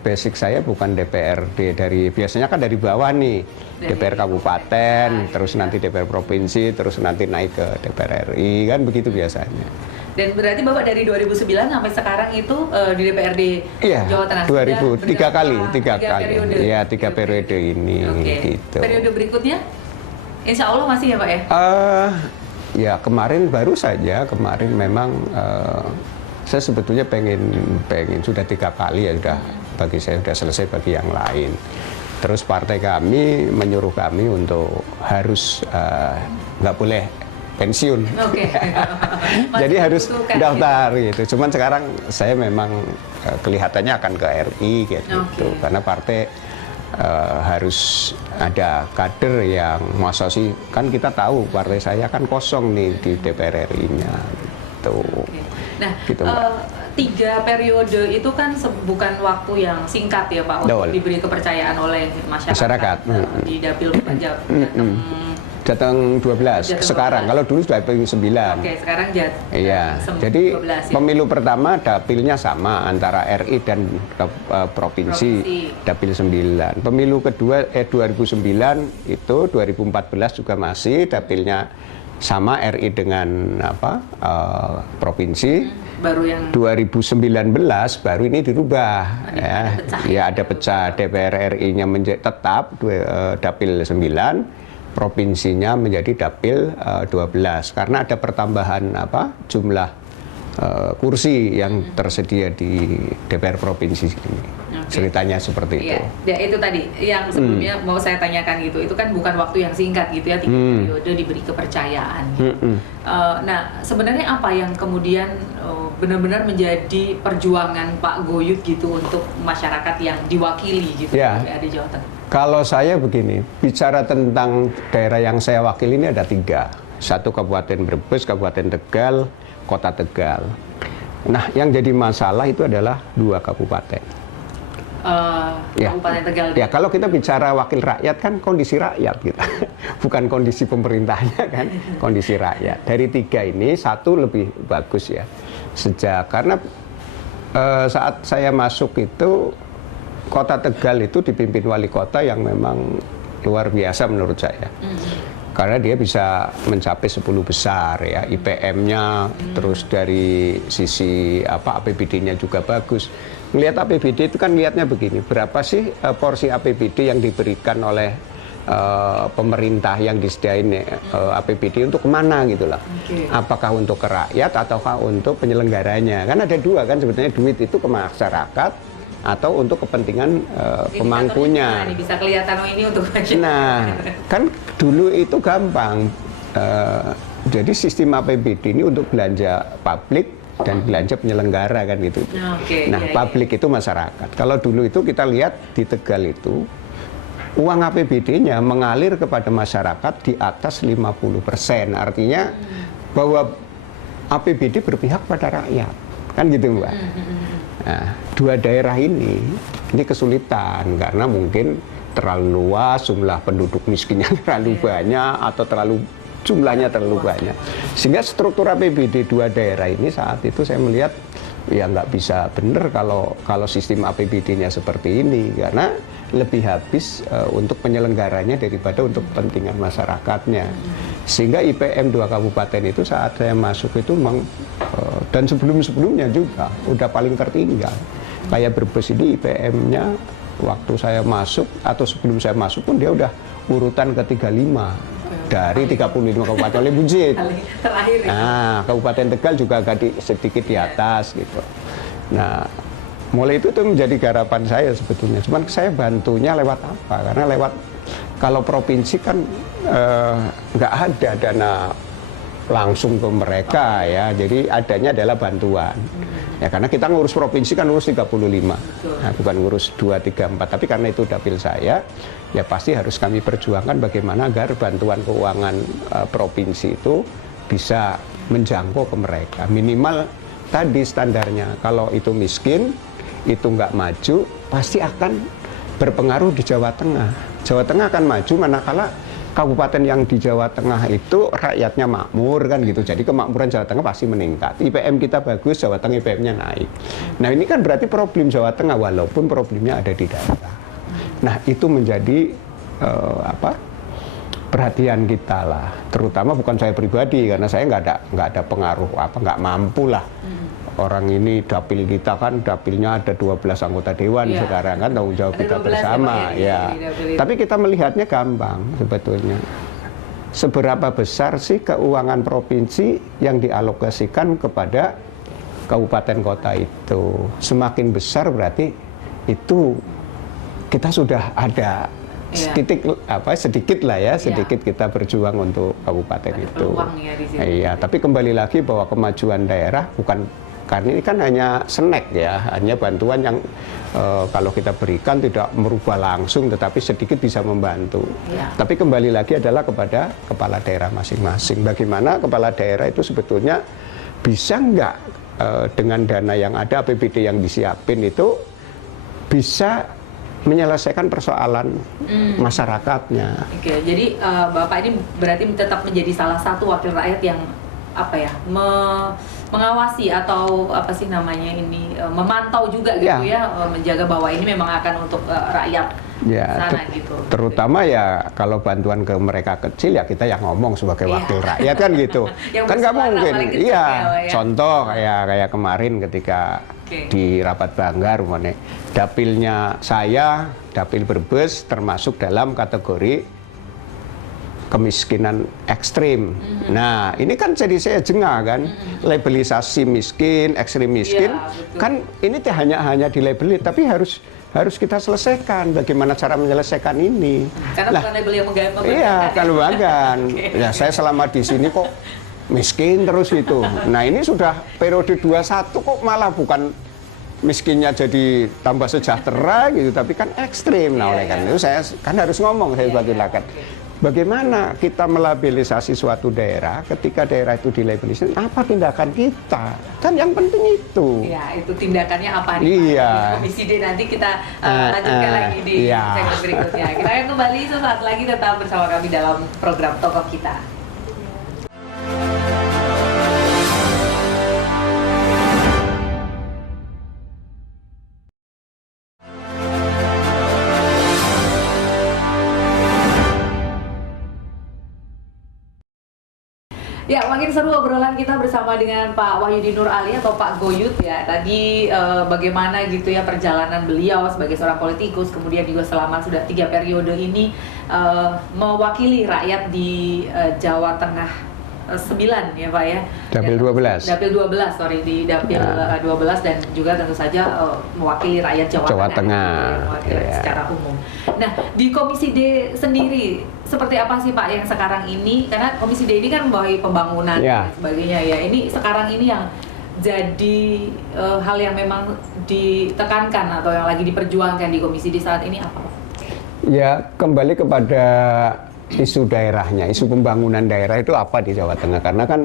basic saya bukan DPRD dari biasanya kan dari bawah nih, DPR kabupaten, terus nanti DPR provinsi, terus nanti naik ke DPR RI kan begitu biasanya. Dan berarti Bapak dari 2009 sampai sekarang itu di DPRD Jawa Tengah. 3 kali. Periode. Iya, 3 periode ini gitu. Periode berikutnya Insya Allah masih ya Pak ya? Ya kemarin baru saja memang saya sebetulnya pengen sudah 3 kali ya sudah bagi saya sudah selesai bagi yang lain. Terus partai kami menyuruh kami untuk harus nggak boleh pensiun. Jadi harus daftar gitu. Cuman sekarang saya memang kelihatannya akan ke RI gitu. Karena partai harus ada kader yang masa sih kan kita tahu partai saya kan kosong nih di DPR RI-nya gitu. Nah, gitu, 3 periode itu kan bukan waktu yang singkat ya Pak untuk diberi kepercayaan oleh masyarakat. Di Dapil datang 12 sekarang. Kalau dulu sudah Dapil 9. Oke, sekarang iya. Jadi 12, ya. Pemilu pertama dapilnya sama antara RI dan provinsi. Dapil 9. Pemilu kedua 2009 itu 2014 juga masih dapilnya sama RI dengan provinsi. Baru yang 2019 baru ini dirubah ada pecah DPR RI-nya tetap dapil 9, provinsinya menjadi dapil 12 karena ada pertambahan jumlah kursi yang tersedia di DPR provinsi ini. Ceritanya seperti itu. Ya itu tadi yang sebelumnya mau saya tanyakan gitu. Itu kan bukan waktu yang singkat gitu ya, 3 periode diberi kepercayaan. Nah sebenarnya apa yang kemudian benar-benar menjadi perjuangan Pak Goyut gitu untuk masyarakat yang diwakili gitu di Jawa Tengah? Kalau saya begini, bicara tentang daerah yang saya wakili ini ada 3. 1 Kabupaten Brebes, Kabupaten Tegal, Kota Tegal. Nah yang jadi masalah itu adalah 2 kabupaten. Kabupaten Tegal. Ya kalau kita bicara wakil rakyat kan kondisi rakyat gitu, bukan kondisi pemerintahnya kan, kondisi rakyat. Dari 3 ini 1 lebih bagus ya, karena saat saya masuk itu Kota Tegal itu dipimpin wali kota yang memang luar biasa menurut saya. Karena dia bisa mencapai 10 besar ya, IPM-nya, terus dari sisi APBD-nya juga bagus. Melihat APBD itu kan lihatnya begini, berapa sih porsi APBD yang diberikan oleh pemerintah yang disediain APBD untuk kemana gitu lah. Apakah untuk ke rakyat ataukah untuk penyelenggaranya? Kan ada dua kan sebetulnya, duit itu ke masyarakat atau untuk kepentingan pemangkunya. Ini bisa kelihatan ini untuk Nah, kan dulu itu gampang. Jadi sistem APBD ini untuk belanja publik dan belanja penyelenggara kan gitu. Nah, publik itu masyarakat. Kalau dulu itu kita lihat di Tegal itu uang APBD-nya mengalir kepada masyarakat di atas 50%. Artinya bahwa APBD berpihak pada rakyat. Kan gitu, Mbak. Nah, dua daerah ini kesulitan karena mungkin terlalu luas, jumlah penduduk miskinnya terlalu banyak atau jumlahnya terlalu banyak. Sehingga struktur APBD dua daerah ini saat itu saya melihat ya nggak bisa benar kalau sistem APBD-nya seperti ini, karena lebih habis untuk penyelenggaranya daripada untuk kepentingan masyarakatnya. Sehingga IPM 2 kabupaten itu saat saya masuk itu memang dan sebelum-sebelumnya juga udah paling tertinggal. Kayak Brebes ini IPM-nya waktu saya masuk atau sebelum saya masuk pun dia udah urutan ke-35 dari 35 kabupaten oleh Buncit. Nah, Kabupaten Tegal juga agak sedikit di atas gitu. Nah, mulai itu tuh menjadi garapan saya sebetulnya. Cuman saya bantunya lewat apa? Karena lewat, kalau provinsi kan nggak ada dana langsung ke mereka ya. Jadi adanya adalah bantuan. Ya karena kita ngurus provinsi kan ngurus 35. Nah, bukan ngurus 2, 3, 4. Tapi karena itu dapil saya, ya pasti harus kami perjuangkan bagaimana agar bantuan keuangan provinsi itu bisa menjangkau ke mereka. Minimal tadi standarnya, kalau itu miskin, itu nggak maju, pasti akan berpengaruh di Jawa Tengah. Jawa Tengah akan maju manakala kabupaten yang di Jawa Tengah itu rakyatnya makmur kan gitu. Jadi kemakmuran Jawa Tengah pasti meningkat. IPM kita bagus, Jawa Tengah IPM-nya naik. Nah ini kan berarti problem Jawa Tengah walaupun problemnya ada di daerah. Nah itu menjadi perhatian kita lah. Terutama bukan saya pribadi karena saya nggak ada pengaruh nggak mampu lah. Orang ini dapil kita kan dapilnya ada 12 anggota dewan sekarang kan, tanggung jawab kita bersama ya. Tapi kita melihatnya gampang sebetulnya. Seberapa besar sih keuangan provinsi yang dialokasikan kepada kabupaten kota itu? Semakin besar berarti itu kita sudah ada sedikit lah ya, sedikit kita berjuang untuk kabupaten itu. Iya, tapi kembali lagi bahwa kemajuan daerah bukan karena ini kan hanya snack ya, hanya bantuan yang kalau kita berikan tidak merubah langsung, tetapi sedikit bisa membantu. Tapi kembali lagi adalah kepada kepala daerah masing-masing. Bagaimana kepala daerah itu sebetulnya bisa nggak dengan dana yang ada, APBD yang disiapin itu bisa menyelesaikan persoalan masyarakatnya. Oke, jadi Bapak ini berarti tetap menjadi salah satu wakil rakyat yang mengawasi atau memantau juga gitu menjaga bahwa ini memang akan untuk rakyat sana gitu. Terutama ya kalau bantuan ke mereka kecil ya kita yang ngomong sebagai wakil rakyat kan gitu. Kan nggak mungkin. Contoh kayak kemarin ketika di Rapat Banggar dapilnya saya, dapil Brebes termasuk dalam kategori kemiskinan ekstrim. Nah, ini kan jadi saya jengah kan, labelisasi miskin, ekstrim miskin, kan ini hanya dilabeli, tapi harus kita selesaikan. Bagaimana cara menyelesaikan ini? Karena bukan label yang membanggakan. Iya, kan membanggakan. Ya saya selama di sini kok miskin terus itu. Nah, ini sudah periode 21 kok malah bukan miskinnya jadi tambah sejahtera gitu, tapi kan ekstrim. Nah, oleh karena itu saya kan harus ngomong saya sebagai rakyat. Bagaimana kita melabelisasi suatu daerah, ketika daerah itu dilabelisasi, apa tindakan kita? Kan yang penting itu. Ya, itu tindakannya apa nih? Iya. Komisi D nanti kita lanjutkan lagi di segmen berikutnya. Kita akan kembali sesaat lagi, tetap bersama kami dalam program Tokoh Kita. Ya, makin seru obrolan kita bersama dengan Pak Wahyudi Nur Ali atau Pak Goyut ya. Tadi bagaimana gitu ya perjalanan beliau sebagai seorang politikus, kemudian juga selama sudah 3 periode ini mewakili rakyat di Jawa Tengah 9 ya Pak ya. Dapil 12. Dapil 12, sorry, di Dapil 12 dan juga tentu saja mewakili rakyat Jawa Tengah. Mewakili secara umum. Nah, di Komisi D sendiri seperti apa sih Pak yang sekarang ini? Karena Komisi D ini kan membawahi pembangunan dan sebagainya ya. Ini sekarang ini yang jadi hal yang memang ditekankan atau yang lagi diperjuangkan di Komisi D saat ini apa Pak? Ya, kembali kepada isu daerahnya, isu pembangunan daerah itu apa di Jawa Tengah? Karena kan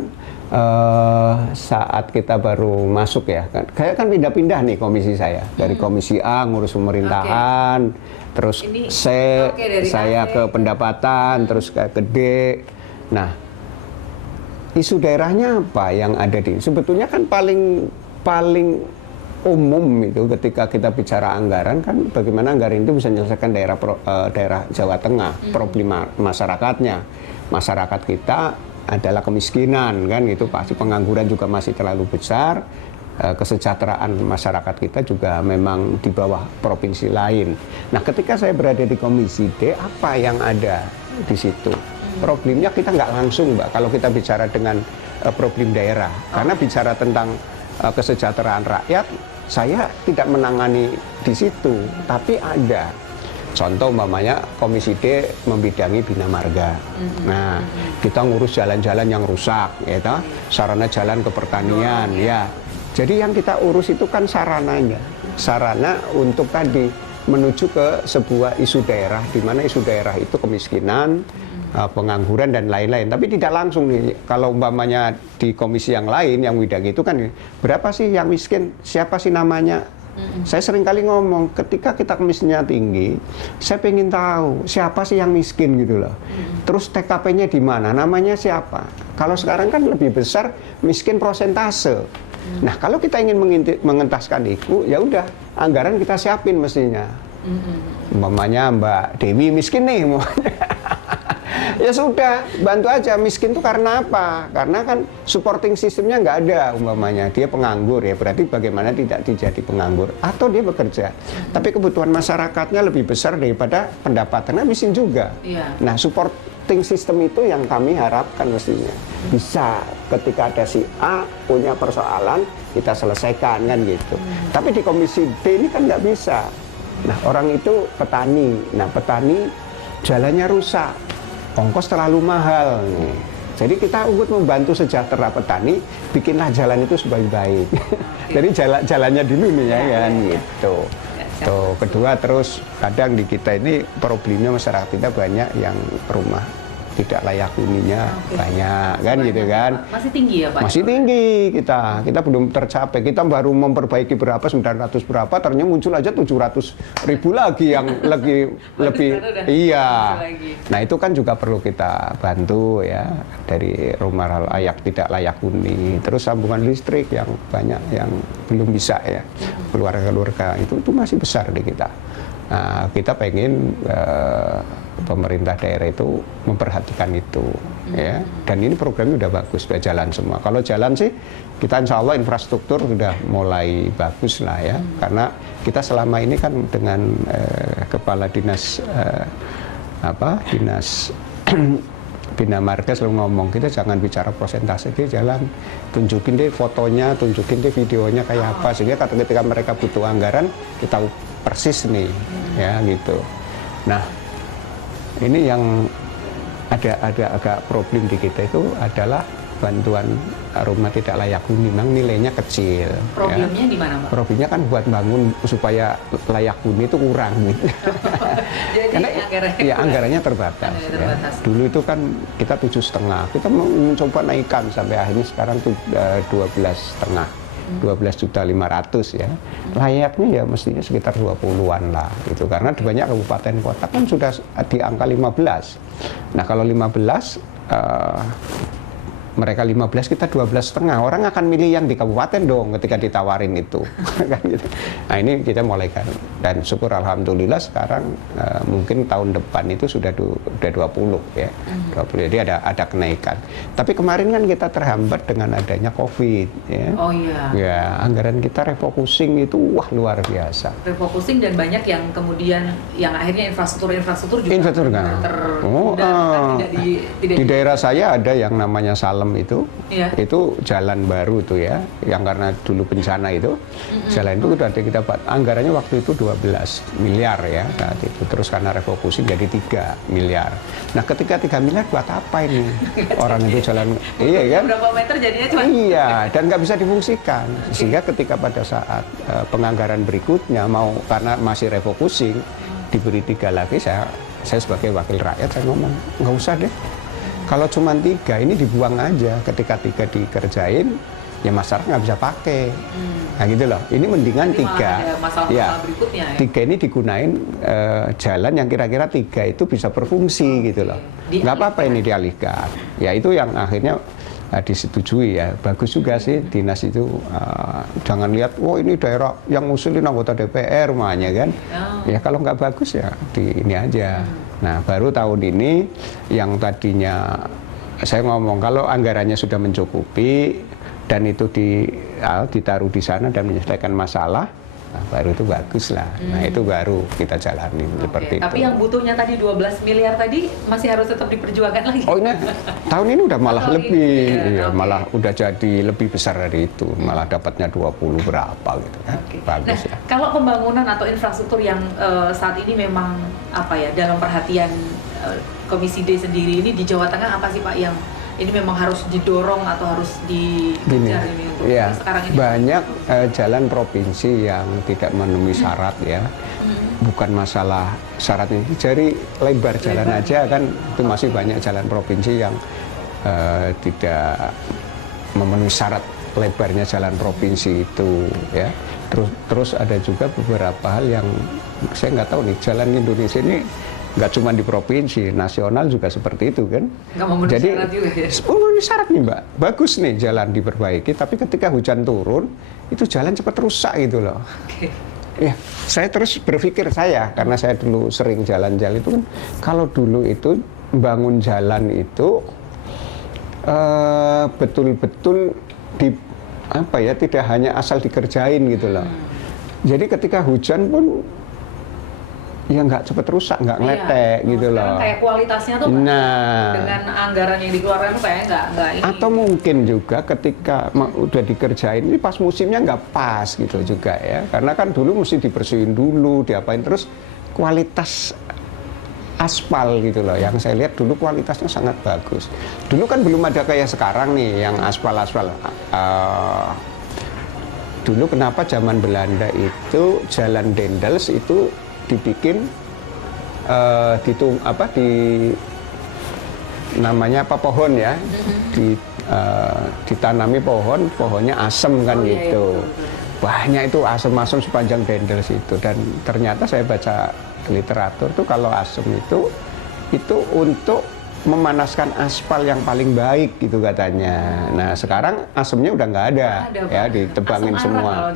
saat kita baru masuk ya, kayak kan pindah-pindah nih komisi saya. Dari komisi A ngurus pemerintahan, terus saya ke pendapatan, terus ke D. Nah, isu daerahnya apa yang ada di? Sebetulnya kan paling umum itu ketika kita bicara anggaran kan bagaimana anggaran itu bisa menyelesaikan daerah Jawa Tengah, problem masyarakatnya. Masyarakat kita adalah kemiskinan kan gitu, pasti pengangguran juga masih terlalu besar, kesejahteraan masyarakat kita juga memang di bawah provinsi lain. Nah, ketika saya berada di Komisi D, apa yang ada di situ? Problemnya kita nggak langsung, Mbak, kalau kita bicara dengan problem daerah, karena bicara tentang kesejahteraan rakyat, saya tidak menangani di situ, tapi ada. Contoh umpamanya Komisi D membidangi Bina Marga. Nah, kita ngurus jalan-jalan yang rusak, ya, sarana jalan ke pertanian, ya. Jadi yang kita urus itu kan sarananya, sarana untuk tadi menuju ke sebuah isu daerah, di mana isu daerah itu kemiskinan, pengangguran dan lain-lain. Tapi tidak langsung nih, kalau umpamanya di komisi yang lain yang bidangi itu kan berapa sih yang miskin, siapa sih namanya. Saya sering kali ngomong, ketika kita kemiskinannya tinggi, saya pengen tahu siapa sih yang miskin gitu loh. Terus TKP-nya di mana, namanya siapa. Kalau sekarang kan lebih besar miskin prosentase. Nah, kalau kita ingin mengentaskan itu, ya udah anggaran kita siapin mestinya. Umpamanya Mbak Dewi miskin nih, ya sudah, bantu aja. Miskin itu karena apa? Karena kan supporting sistemnya nggak ada, umpamanya dia penganggur, ya berarti bagaimana tidak jadi penganggur, atau dia bekerja tapi kebutuhan masyarakatnya lebih besar daripada pendapatannya, miskin juga. Nah, supporting system itu yang kami harapkan mestinya bisa, ketika ada si A punya persoalan kita selesaikan kan gitu. Tapi di Komisi D ini kan nggak bisa. Nah, orang itu petani, nah petani jalannya rusak, ongkos terlalu mahal nih. Jadi kita untuk membantu sejahtera petani, bikinlah jalan itu sebaik-baik. Jadi jalannya dulu nih ya kan gitu. Tuh, kedua terus kadang di kita ini problemnya masyarakat kita banyak yang rumah tidak layak huninya banyak kan gitu kan. Masih tinggi ya Pak? Masih tinggi kita belum tercapai. Kita baru memperbaiki berapa 900 berapa, ternyata muncul aja 700.000 lagi yang lebih iya. Nah, itu kan juga perlu kita bantu ya, dari rumah layak tidak layak huni, terus sambungan listrik yang banyak yang belum bisa ya. Keluarga-keluarga itu masih besar di kita. Nah, kita pengen pemerintah daerah itu memperhatikan itu, ya. Dan ini programnya udah bagus, udah jalan semua. Kalau jalan sih, kita insya Allah infrastruktur sudah mulai bagus lah ya. Karena kita selama ini kan dengan kepala dinas dinas Bina Marga selalu ngomong, kita jangan bicara persentase, dia jalan, tunjukin deh fotonya, tunjukin deh videonya kayak apa, sehingga ketika mereka butuh anggaran, kita tahu persis nih, ya gitu. Nah, ini yang ada agak problem di kita itu adalah bantuan rumah tidak layak huni, memang nilainya kecil. Problemnya ya. Di mana, Pak? Problemnya kan buat bangun supaya layak huni itu kurang gitu. Jadi karena anggarannya terbatas. Ya. Dulu itu kan kita 7,5, kita mencoba naikkan sampai akhirnya sekarang tuh 12,5. 12.500.000 ya. Layaknya ya mestinya sekitar 20-an lah gitu. Karena di banyak kabupaten kota kan sudah di angka 15. Nah, kalau 15 mereka 15, kita 12,5. Orang akan milih yang di kabupaten dong ketika ditawarin itu. Kan gitu. Nah ini kita mulai kan. Dan syukur alhamdulillah sekarang mungkin tahun depan itu sudah 20 ya. 20, jadi ada kenaikan. Tapi kemarin kan kita terhambat dengan adanya COVID ya. Oh iya. Ya, anggaran kita refocusing itu wah luar biasa. Refocusing dan banyak yang kemudian yang akhirnya infrastruktur juga tertunda. Di daerah saya ada yang namanya Salem itu jalan baru tuh ya, yang karena dulu bencana itu, jalan itu udah kita anggarannya waktu itu 12 miliar ya saat itu, terus karena refocusing jadi 3 miliar. Nah ketika 3 miliar buat apa ini? Orang itu jalan, iya kan? Berapa meter jadinya cuma? Iya, dan nggak bisa difungsikan, sehingga ketika pada saat penganggaran berikutnya mau karena masih refocusing diberi 3 lagi, saya sebagai wakil rakyat saya ngomong nggak usah deh. Kalau cuma 3 ini dibuang aja, ketika 3 dikerjain ya masyarakat nggak bisa pakai. Nah gitu loh, ini mendingan 3 ya, 3 ini digunain jalan yang kira-kira 3 itu bisa berfungsi gitu loh. Nggak apa-apa ini dialihkan. Ya itu yang akhirnya disetujui ya, bagus juga sih dinas itu. Jangan lihat, oh ini daerah yang ngusulin anggota DPR makanya kan. Ya kalau nggak bagus ya di ini aja. Nah baru tahun ini yang tadinya saya ngomong kalau anggarannya sudah mencukupi dan itu ditaruh di sana dan menyelesaikan masalah, nah, baru itu bagus lah. Nah itu baru kita jalani seperti itu. Tapi yang butuhnya tadi 12 miliar tadi masih harus tetap diperjuangkan lagi. Oh ini tahun ini udah malah lebih, malah udah jadi lebih besar dari itu, malah dapatnya 20 berapa gitu kan. Bagus nah, ya. Kalau pembangunan atau infrastruktur yang saat ini memang apa ya dalam perhatian Komisi D sendiri ini di Jawa Tengah apa sih Pak yang ini memang harus didorong atau harus dikejar ini untuk ya, sekarang ini? Banyak jalan provinsi yang tidak memenuhi syarat ya. Bukan masalah syaratnya, jadi lebar jalan aja kan itu masih banyak jalan provinsi yang tidak memenuhi syarat lebarnya jalan provinsi itu ya. Terus ada juga beberapa hal yang saya nggak tahu nih, jalan Indonesia ini nggak cuma di provinsi, nasional juga seperti itu kan. Jadi memenuhi syarat nih Mbak, bagus nih jalan diperbaiki, tapi ketika hujan turun itu jalan cepat rusak gitu loh. Ya, saya terus berpikir karena saya dulu sering jalan-jalan itu kan, kalau dulu itu bangun jalan itu betul-betul tidak hanya asal dikerjain gitu loh. Jadi ketika hujan pun ya nggak cepet rusak, nggak ngeletek gitu loh. Kayak kualitasnya tuh dengan anggaran yang dikeluarkan tuh kayak nggak ini. Atau mungkin juga ketika udah dikerjain ini pas musimnya nggak pas gitu juga ya. Karena kan dulu mesti dibersihin dulu, diapain terus kualitas aspal gitu loh. Yang saya lihat dulu kualitasnya sangat bagus. Dulu kan belum ada kayak sekarang nih yang aspal-aspal. Dulu kenapa zaman Belanda itu jalan Dendels itu dibikin namanya pohon ya, ditanami pohonnya asem kan gitu. Banyak itu asem-asem sepanjang Dendels itu, dan ternyata saya baca literatur tuh kalau asem itu untuk memanaskan aspal yang paling baik gitu katanya. Nah sekarang asemnya udah nggak ada ya, ditebangin semua.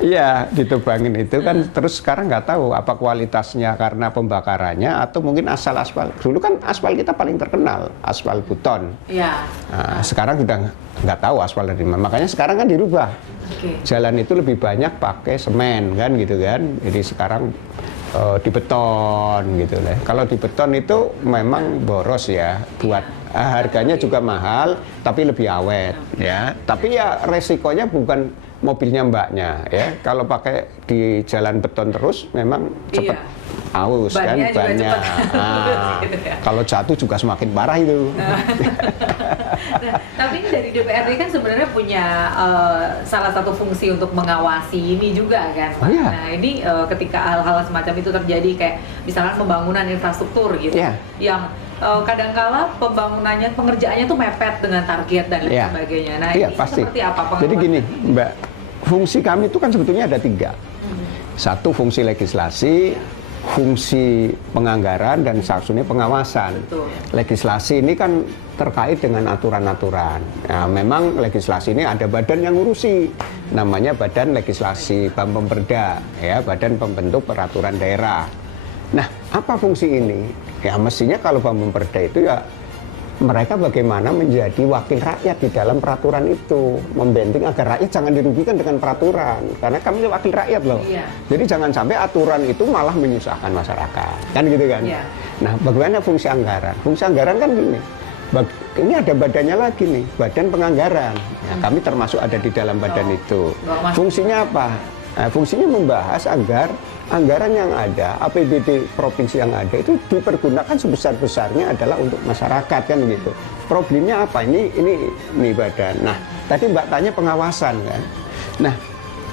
Iya, ditebangin itu kan. Terus sekarang nggak tahu apa kualitasnya karena pembakarannya atau mungkin asal aspal. Dulu kan aspal kita paling terkenal aspal Buton. Iya. Nah, sekarang udah nggak tahu aspal dari mana. Makanya sekarang kan dirubah. Jalan itu lebih banyak pakai semen kan gitu kan. Jadi sekarang di beton gitu lah. Kalau di beton itu memang boros ya, buat harganya juga mahal, tapi lebih awet ya. Tapi ya resikonya bukan mobilnya mbaknya ya. Kalau pakai di jalan beton terus, memang cepat aus kan bannya. Kalau jatuh juga semakin parah itu. Nah, tapi dari DPRD kan sebenarnya punya salah satu fungsi untuk mengawasi ini juga kan. Nah ini ketika hal-hal semacam itu terjadi kayak misalnya pembangunan infrastruktur gitu, yang kadangkala pembangunannya, pengerjaannya tuh mepet dengan target dan lain sebagainya. Nah ini pasti. Seperti apa pengawasan? Jadi gini Mbak, fungsi kami itu kan sebetulnya ada 3. Satu fungsi legislasi, fungsi penganggaran dan satunya pengawasan. Betul. Legislasi ini kan terkait dengan aturan-aturan. Nah, memang legislasi ini ada badan yang ngurusi, namanya Badan Legislasi Bapemperda, ya, Badan Pembentuk Peraturan Daerah. Nah, apa fungsi ini? Ya mestinya kalau Bapemperda itu ya mereka bagaimana menjadi wakil rakyat di dalam peraturan itu, membenting agar rakyat jangan dirugikan dengan peraturan, karena kami wakil rakyat loh. Iya. Jadi jangan sampai aturan itu malah menyusahkan masyarakat, kan gitu kan? Iya. Nah, bagaimana fungsi anggaran? Fungsi anggaran kan gini, ini ada badannya lagi nih, Badan Penganggaran. Nah, kami termasuk ada di dalam badan itu. Fungsinya apa? Nah, fungsinya membahas agar anggaran yang ada, APBD provinsi yang ada itu dipergunakan sebesar-besarnya adalah untuk masyarakat, kan gitu. Problemnya apa? Ini badan. Nah, tadi Mbak tanya pengawasan kan. Nah,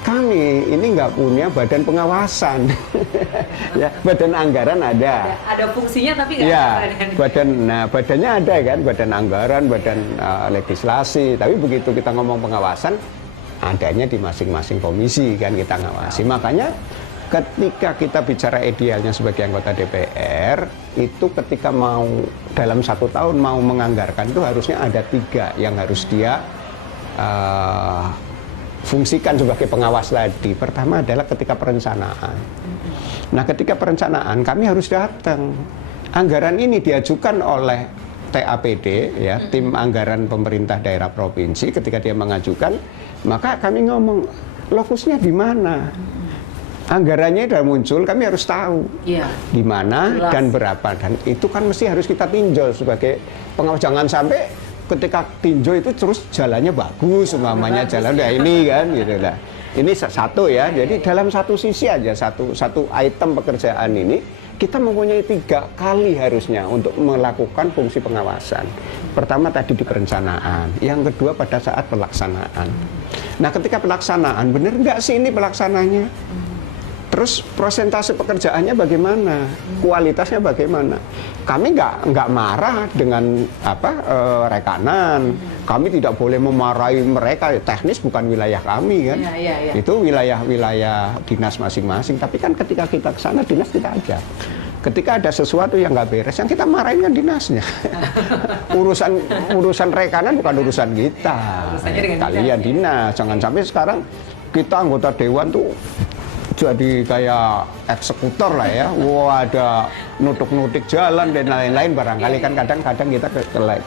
kami ini nggak punya badan pengawasan. Ya, badan anggaran ada. Ada fungsinya tapi nggak Ya, ada. badannya ada kan, badan anggaran, badan legislasi. Tapi begitu kita ngomong pengawasan, adanya di masing-masing komisi kan kita ngawasi. Makanya ketika kita bicara idealnya sebagai anggota DPR, itu ketika mau dalam 1 tahun mau menganggarkan itu harusnya ada 3 yang harus dia fungsikan sebagai pengawas tadi. Pertama adalah ketika perencanaan. Nah, ketika perencanaan kami harus datang. Anggaran ini diajukan oleh TAPD, ya, tim anggaran pemerintah daerah provinsi. Ketika dia mengajukan, maka kami ngomong lokusnya di mana. Anggarannya sudah muncul, kami harus tahu di mana dan berapa, dan itu kan mesti harus kita tinjau sebagai pengawas. Jangan sampai ketika tinjau itu terus jalannya bagus, umpamanya jalan udah ini kan gitu lah. Ini satu ya, jadi dalam satu sisi aja, satu item pekerjaan ini kita mempunyai 3 kali harusnya untuk melakukan fungsi pengawasan. Pertama tadi di perencanaan, yang kedua pada saat pelaksanaan. Nah, ketika pelaksanaan, benar nggak sih ini pelaksananya? Terus persentase pekerjaannya bagaimana? Kualitasnya bagaimana? Kami nggak marah dengan rekanan. Kami tidak boleh memarahi mereka. Teknis bukan wilayah kami kan. Itu wilayah dinas masing-masing. Tapi kan ketika kita ke sana, dinas kita ajak. Ketika ada sesuatu yang nggak beres, yang kita marahin kan dinasnya. urusan rekanan bukan urusan kita. Kalian dinas. Jangan sampai sekarang kita anggota dewan tuh jadi kayak eksekutor lah ya. Wah, ada nutuk-nutik jalan dan lain-lain, barangkali kan kadang-kadang kita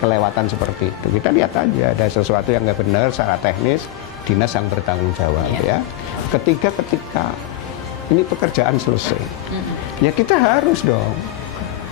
kelewatan seperti itu. Kita lihat aja ada sesuatu yang nggak benar secara teknis, dinas yang bertanggung jawab ya. Ketika ini pekerjaan selesai, ya kita harus dong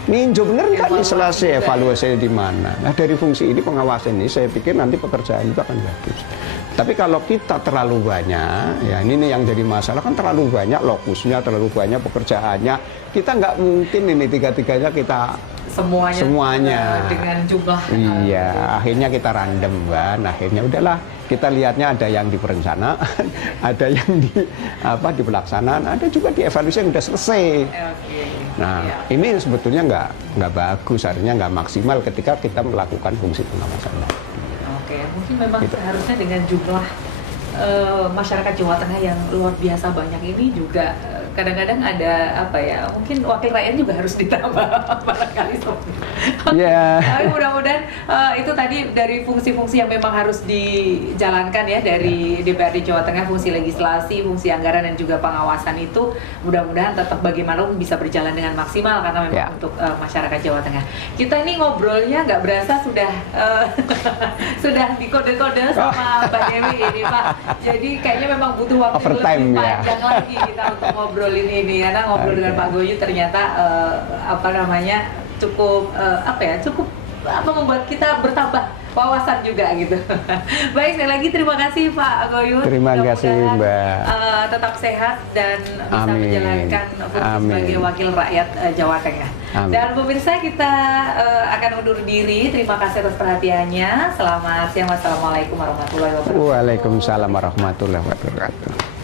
ninjau bener nggak nih selesai, evaluasi di mana. Nah, dari fungsi ini pengawasan ini saya pikir nanti pekerjaan itu akan bagus. Tapi kalau kita terlalu banyak, ya ini yang jadi masalah kan terlalu banyak lokusnya, terlalu banyak pekerjaannya. Kita nggak mungkin ini tiga-tiganya kita semuanya dengan jumlah. Iya, akhirnya kita random kan. Akhirnya udahlah, kita lihatnya ada yang di perencanaan, ada yang di pelaksanaan, ada juga di evaluasi yang udah selesai. Nah, ini sebetulnya nggak bagus, artinya nggak maksimal ketika kita melakukan fungsi pengawasan. Mungkin memang seharusnya dengan jumlah masyarakat Jawa Tengah yang luar biasa banyak ini juga kadang-kadang ada mungkin wakil rakyat juga harus ditambah barangkali. Tapi mudah-mudahan itu tadi dari fungsi-fungsi yang memang harus dijalankan ya dari DPRD Jawa Tengah, fungsi legislasi, fungsi anggaran dan juga pengawasan itu mudah-mudahan tetap bagaimanapun bisa berjalan dengan maksimal karena memang untuk masyarakat Jawa Tengah. Kita ini ngobrolnya nggak berasa sudah sudah dikode-kode sama Mbak Dewi ini Pak. Jadi kayaknya memang butuh waktu lebih panjang lagi kita untuk ngobrolin ini karena ngobrol dengan Pak Goyu ternyata cukup membuat kita bertambah wawasan juga gitu. Baik, sekali lagi terima kasih Pak Goyu. Terima kasih Mbak. Tetap sehat dan bisa menjalankan fungsi sebagai wakil rakyat Jawa Tengah. Amin. Dan pemirsa kita akan undur diri. Terima kasih atas perhatiannya. Selamat siang. Wassalamualaikum warahmatullahi wabarakatuh. Waalaikumsalam warahmatullahi wabarakatuh.